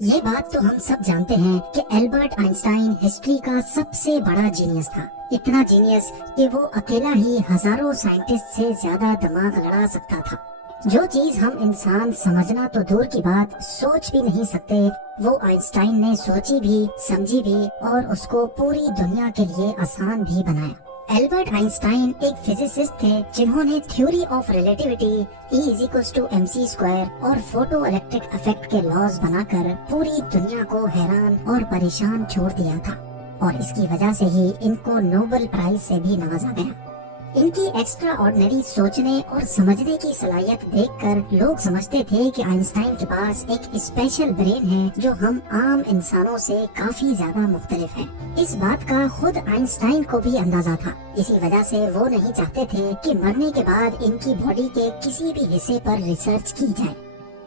ये बात तो हम सब जानते हैं कि एल्बर्ट आइंस्टाइन हिस्ट्री का सबसे बड़ा जीनियस था। इतना जीनियस कि वो अकेला ही हजारों साइंटिस्ट से ज्यादा दिमाग लड़ा सकता था। जो चीज हम इंसान समझना तो दूर की बात, सोच भी नहीं सकते, वो आइंस्टाइन ने सोची भी, समझी भी और उसको पूरी दुनिया के लिए आसान भी बनाया। एल्बर्ट आइंस्टाइन एक फिजिसिस्ट थे जिन्होंने थ्योरी ऑफ रिलेटिविटी, E=mc² और फोटो इलेक्ट्रिक इफेक्ट के लॉज बनाकर पूरी दुनिया को हैरान और परेशान छोड़ दिया था और इसकी वजह से ही इनको नोबेल प्राइज से भी नवाजा गया। इनकी एक्स्ट्रा ऑर्डिनरी सोचने और समझने की सलाहियत देखकर लोग समझते थे कि आइंस्टाइन के पास एक स्पेशल ब्रेन है जो हम आम इंसानों से काफी ज्यादा मुख्तलिफ है। इस बात का खुद आइंस्टाइन को भी अंदाजा था। इसी वजह से वो नहीं चाहते थे कि मरने के बाद इनकी बॉडी के किसी भी हिस्से पर रिसर्च की जाए,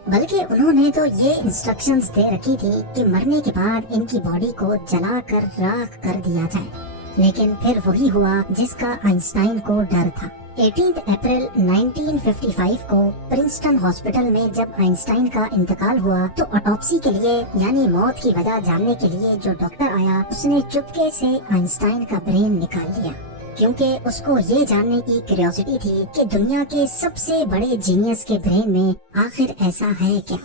बल्कि उन्होंने तो ये इंस्ट्रक्शंस दे रखी थी कि मरने के बाद इनकी बॉडी को जलाकर राख कर दिया जाए। लेकिन फिर वही हुआ जिसका आइंस्टाइन को डर था। 18 अप्रैल 1955 को प्रिंसटन हॉस्पिटल में जब आइंस्टाइन का इंतकाल हुआ तो ऑटोप्सी के लिए यानी मौत की वजह जानने के लिए जो डॉक्टर आया उसने चुपके से आइंस्टाइन का ब्रेन निकाल लिया, क्योंकि उसको ये जानने की क्यूरियोसिटी थी कि दुनिया के सबसे बड़े जीनियस के ब्रेन में आखिर ऐसा है क्या।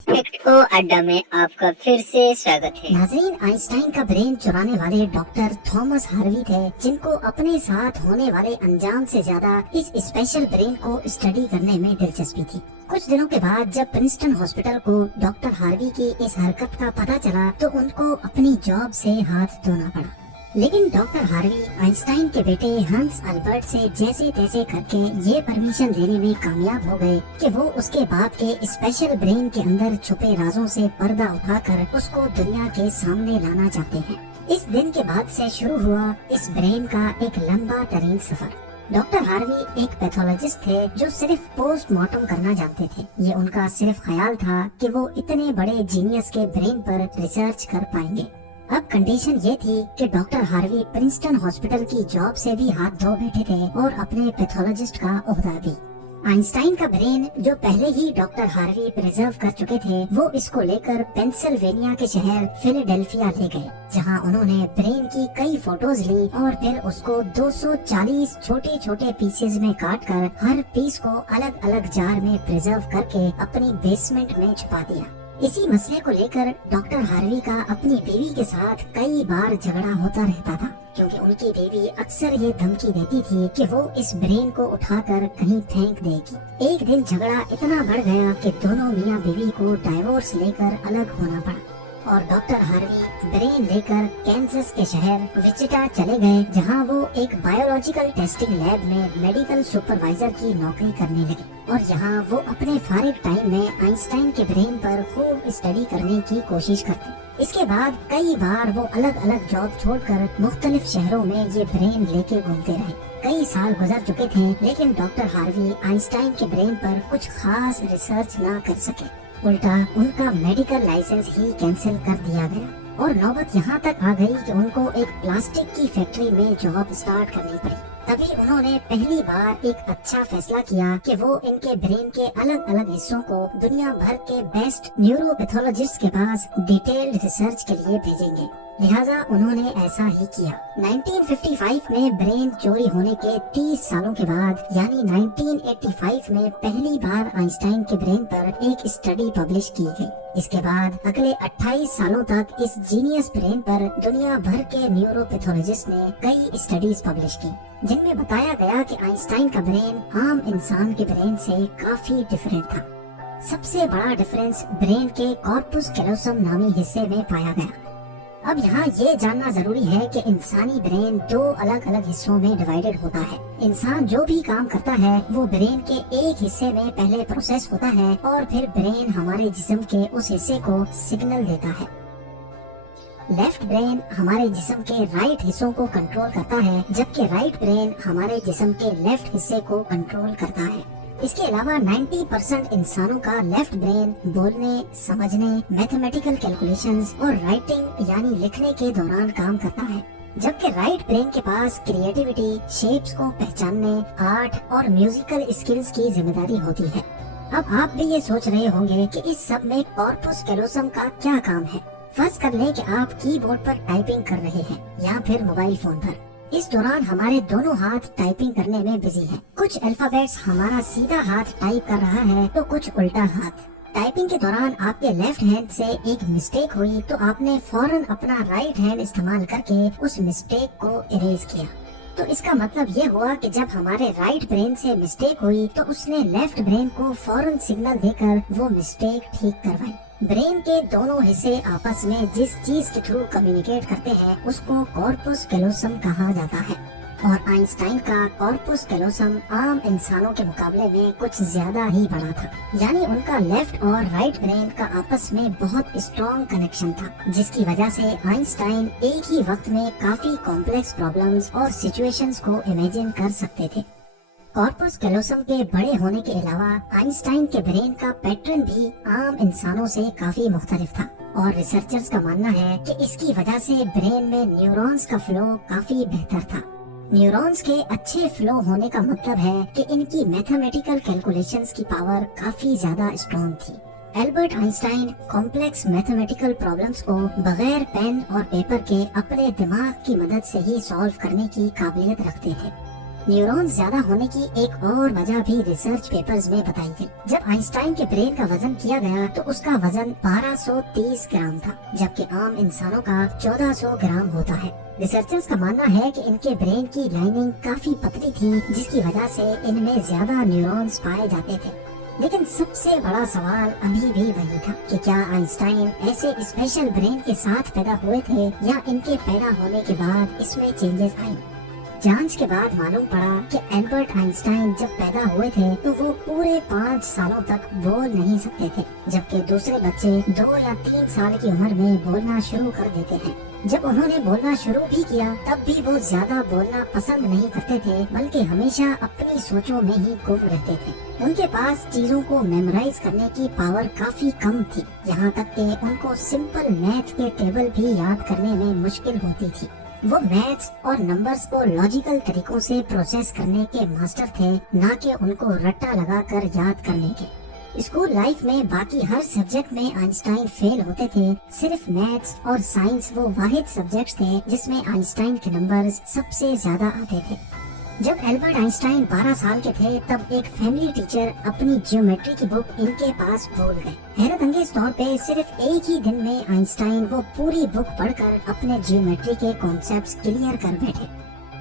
फैक्ट को अड्डा में आपका फिर से स्वागत है। नाज़रीन, आइंस्टाइन का ब्रेन चुराने वाले डॉक्टर थॉमस हार्वी थे, जिनको अपने साथ होने वाले अंजाम से ज्यादा इस स्पेशल ब्रेन को स्टडी करने में दिलचस्पी थी। कुछ दिनों के बाद जब प्रिंसटन हॉस्पिटल को डॉक्टर हार्वी की इस हरकत का पता चला तो उनको अपनी जॉब से हाथ धोना पड़ा। लेकिन डॉक्टर हार्वी आइंस्टाइन के बेटे हंस अल्बर्ट से जैसे तैसे करके ये परमिशन लेने में कामयाब हो गए कि वो उसके बाप के स्पेशल ब्रेन के अंदर छुपे राजों से पर्दा उठाकर उसको दुनिया के सामने लाना चाहते हैं। इस दिन के बाद से शुरू हुआ इस ब्रेन का एक लंबा तरीन सफर। डॉक्टर हार्वी एक पैथोलॉजिस्ट थे जो सिर्फ पोस्टमार्टम करना जानते थे। ये उनका सिर्फ ख्याल था कि वो इतने बड़े जीनियस के ब्रेन पर रिसर्च कर पाएंगे। अब कंडीशन ये थी कि डॉक्टर हार्वी प्रिंसटन हॉस्पिटल की जॉब से भी हाथ धो बैठे थे और अपने पैथोलॉजिस्ट का ओहदा भी। आइंस्टाइन का ब्रेन जो पहले ही डॉक्टर हार्वी प्रिजर्व कर चुके थे, वो इसको लेकर पेंसिल्वेनिया के शहर फिलाडेल्फिया ले गए, जहां उन्होंने ब्रेन की कई फोटोज ली और फिर उसको 240 छोटे छोटे पीसेज में काटकर हर पीस को अलग अलग जार में प्रिजर्व करके अपनी बेसमेंट में छुपा दिया। इसी मसले को लेकर डॉक्टर हार्वी का अपनी बीवी के साथ कई बार झगड़ा होता रहता था, क्योंकि उनकी बीवी अक्सर ये धमकी देती थी कि वो इस ब्रेन को उठाकर कहीं फेंक देगी। एक दिन झगड़ा इतना बढ़ गया कि दोनों मियां बीवी को डाइवोर्स लेकर अलग होना पड़ा और डॉक्टर हार्वी ब्रेन लेकर कैंसस के शहर विचिटा चले गए, जहां वो एक बायोलॉजिकल टेस्टिंग लैब में मेडिकल सुपरवाइजर की नौकरी करने लगे और यहाँ वो अपने फारिग टाइम में आइंस्टाइन के ब्रेन पर खूब स्टडी करने की कोशिश करते। इसके बाद कई बार वो अलग अलग जॉब छोड़कर मुख्तलिफ शहरों में ये ब्रेन लेके घूमते रहे। कई साल गुजर चुके थे, लेकिन डॉक्टर हार्वी आइंस्टाइन के ब्रेन पर कुछ खास रिसर्च न कर सके। उल्टा उनका मेडिकल लाइसेंस ही कैंसिल कर दिया गया और नौबत यहाँ तक आ गई कि उनको एक प्लास्टिक की फैक्ट्री में जॉब स्टार्ट करनी पड़ी। तभी उन्होंने पहली बार एक अच्छा फैसला किया कि वो इनके ब्रेन के अलग अलग हिस्सों को दुनिया भर के बेस्ट न्यूरोपैथोलॉजिस्ट के पास डिटेल्ड रिसर्च के लिए भेजेंगे। लिहाजा उन्होंने ऐसा ही किया। 1955 में ब्रेन चोरी होने के 30 सालों के बाद यानी 1985 में पहली बार आइंस्टाइन के ब्रेन पर एक स्टडी पब्लिश की गई। इसके बाद अगले 28 सालों तक इस जीनियस ब्रेन पर दुनिया भर के न्यूरोपैथोलॉजिस्ट ने कई स्टडीज पब्लिश की, जिनमें बताया गया कि आइंस्टाइन का ब्रेन आम इंसान के ब्रेन से काफी डिफरेंट था। सबसे बड़ा डिफरेंस ब्रेन के कॉर्पस कैलोसम नामी हिस्से में पाया गया। अब यहाँ ये जानना जरूरी है कि इंसानी ब्रेन दो अलग अलग हिस्सों में डिवाइडेड होता है। इंसान जो भी काम करता है वो ब्रेन के एक हिस्से में पहले प्रोसेस होता है और फिर ब्रेन हमारे जिस्म के उस हिस्से को सिग्नल देता है। लेफ्ट ब्रेन हमारे जिस्म के राइट हिस्सों को कंट्रोल करता है, जबकि राइट ब्रेन हमारे जिस्म के लेफ्ट हिस्से को कंट्रोल करता है। इसके अलावा 90% इंसानों का लेफ्ट ब्रेन बोलने, समझने, मैथमेटिकल कैलकुलेशंस और राइटिंग यानी लिखने के दौरान काम करता है, जबकि राइट ब्रेन के पास क्रिएटिविटी, शेप्स को पहचानने, आर्ट और म्यूजिकल स्किल्स की जिम्मेदारी होती है। अब आप भी ये सोच रहे होंगे कि इस सब में कॉर्पस कैलोसम का क्या काम है। फर्ज कर लें कि आप कीबोर्ड पर टाइपिंग कर रहे हैं या फिर मोबाइल फोन पर। इस दौरान हमारे दोनों हाथ टाइपिंग करने में बिजी हैं। कुछ अल्फाबेट्स हमारा सीधा हाथ टाइप कर रहा है तो कुछ उल्टा हाथ। टाइपिंग के दौरान आपके लेफ्ट हैंड से एक मिस्टेक हुई तो आपने फौरन अपना राइट हैंड इस्तेमाल करके उस मिस्टेक को इरेज किया। तो इसका मतलब ये हुआ कि जब हमारे राइट ब्रेन से मिस्टेक हुई तो उसने लेफ्ट ब्रेन को फौरन सिग्नल देकर वो मिस्टेक ठीक करवाई। ब्रेन के दोनों हिस्से आपस में जिस चीज के थ्रू कम्युनिकेट करते हैं उसको कॉर्पस कैलोसम कहा जाता है। और आइंस्टाइन का कॉर्पस कैलोसम आम इंसानों के मुकाबले में कुछ ज्यादा ही बड़ा था। यानी उनका लेफ्ट और राइट ब्रेन का आपस में बहुत स्ट्रॉन्ग कनेक्शन था, जिसकी वजह से आइंस्टाइन एक ही वक्त में काफी कॉम्प्लेक्स प्रॉब्लम्स और सिचुएशंस को इमेजिन कर सकते थे। कॉर्पस कैलोसम के बड़े होने के अलावा आइंस्टाइन के ब्रेन का पैटर्न भी आम इंसानों से काफी मुख्तलिफ था और रिसर्चर्स का मानना है कि इसकी वजह से ब्रेन में न्यूरॉन्स का फ्लो काफी बेहतर था। न्यूरॉन्स के अच्छे फ्लो होने का मतलब है कि इनकी मैथमेटिकल कैलकुलेशंस की पावर काफी ज्यादा स्ट्रॉन्ग थी। Albert Einstein complex mathematical problems को बगैर पेन और पेपर के अपने दिमाग की मदद से ही सॉल्व करने की काबिलियत रखते थे। न्यूरॉन्स ज्यादा होने की एक और वजह भी रिसर्च पेपर्स में बताई गई। जब आइंस्टाइन के ब्रेन का वजन किया गया तो उसका वजन 1230 ग्राम था, जबकि आम इंसानों का 1400 ग्राम होता है। रिसर्चर्स का मानना है कि इनके ब्रेन की लाइनिंग काफी पतली थी, जिसकी वजह से इनमें ज्यादा न्यूरॉन्स पाए जाते थे। लेकिन सबसे बड़ा सवाल अभी भी वही था कि क्या आइंस्टाइन ऐसे स्पेशल ब्रेन के साथ पैदा हुए थे या इनके पैदा होने के बाद इसमें चेंजेस आए। जांच के बाद मालूम पड़ा कि एल्बर्ट आइंस्टाइन जब पैदा हुए थे तो वो पूरे 5 सालों तक बोल नहीं सकते थे, जबकि दूसरे बच्चे 2 या 3 साल की उम्र में बोलना शुरू कर देते हैं। जब उन्होंने बोलना शुरू भी किया तब भी वो ज्यादा बोलना पसंद नहीं करते थे, बल्कि हमेशा अपनी सोचों में ही गुम रहते थे। उनके पास चीजों को मेमोराइज करने की पावर काफी कम थी, यहाँ तक कि उनको सिंपल मैथ के टेबल भी याद करने में मुश्किल होती थी। वो मैथ्स और नंबर्स को लॉजिकल तरीकों से प्रोसेस करने के मास्टर थे, ना कि उनको रट्टा लगाकर याद करने के। स्कूल लाइफ में बाकी हर सब्जेक्ट में आइंस्टाइन फेल होते थे, सिर्फ मैथ्स और साइंस वो वाहिद सब्जेक्ट्स थे जिसमें आइंस्टाइन के नंबर्स सबसे ज्यादा आते थे। जब एल्बर्ट आइंस्टाइन 12 साल के थे तब एक फैमिली टीचर अपनी ज्योमेट्री की बुक इनके पास भूल गए। हैरत अंगेज तौर पे सिर्फ एक ही दिन में आइंस्टाइन वो पूरी बुक पढ़कर अपने ज्योमेट्री के कॉन्सेप्ट्स क्लियर कर बैठे।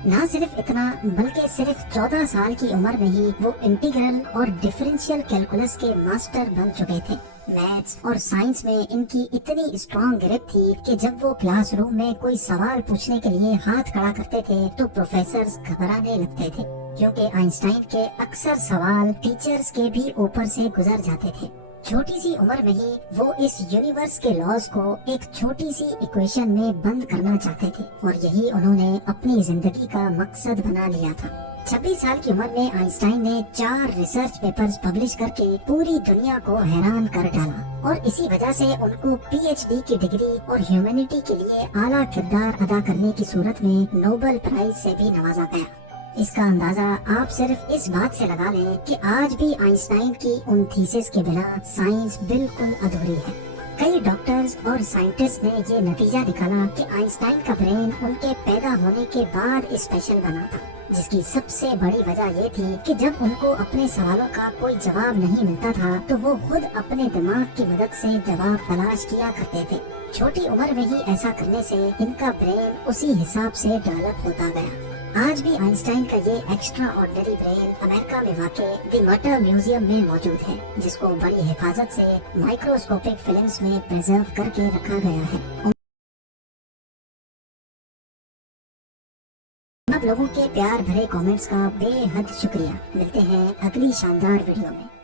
ना सिर्फ इतना बल्कि सिर्फ 14 साल की उम्र में ही वो इंटीग्रल और डिफरेंशियल कैलकुलस के मास्टर बन चुके थे। मैथ्स और साइंस में इनकी इतनी स्ट्रॉन्ग ग्रिप थी कि जब वो क्लासरूम में कोई सवाल पूछने के लिए हाथ खड़ा करते थे तो प्रोफेसर्स घबराने लगते थे, क्योंकि आइंस्टाइन के अक्सर सवाल टीचर्स के भी ऊपर से गुजर जाते थे। छोटी सी उम्र में ही वो इस यूनिवर्स के लॉज को एक छोटी सी इक्वेशन में बंद करना चाहते थे और यही उन्होंने अपनी जिंदगी का मकसद बना लिया था। 26 साल की उम्र में आइंस्टाइन ने 4 रिसर्च पेपर्स पब्लिश करके पूरी दुनिया को हैरान कर डाला और इसी वजह से उनको पीएचडी की डिग्री और ह्यूमैनिटी के लिए आला किरदार अदा करने की सूरत में नोबेल प्राइज से भी नवाजा गया। इसका अंदाजा आप सिर्फ इस बात से लगा लें कि आज भी आइंस्टाइन की उन थीसिस के बिना साइंस बिल्कुल अधूरी है। कई डॉक्टर्स और साइंटिस्ट ने ये नतीजा निकाला कि आइंस्टाइन का ब्रेन उनके पैदा होने के बाद स्पेशल बना था, जिसकी सबसे बड़ी वजह ये थी कि जब उनको अपने सवालों का कोई जवाब नहीं मिलता था तो वो खुद अपने दिमाग की मदद से जवाब तलाश किया करते थे। छोटी उम्र में ही ऐसा करने से इनका ब्रेन उसी हिसाब से डेवलप होता गया। आज भी आइंस्टाइन का ये एक्स्ट्रा ऑर्डिनरी ब्रेन अमेरिका में वाक़े द मटर म्यूजियम में मौजूद है, जिसको बड़ी हिफाजत से माइक्रोस्कोपिक फिल्म्स में प्रिजर्व करके रखा गया है। आप लोगों के प्यार भरे कमेंट्स का बेहद शुक्रिया। मिलते हैं अगली शानदार वीडियो में।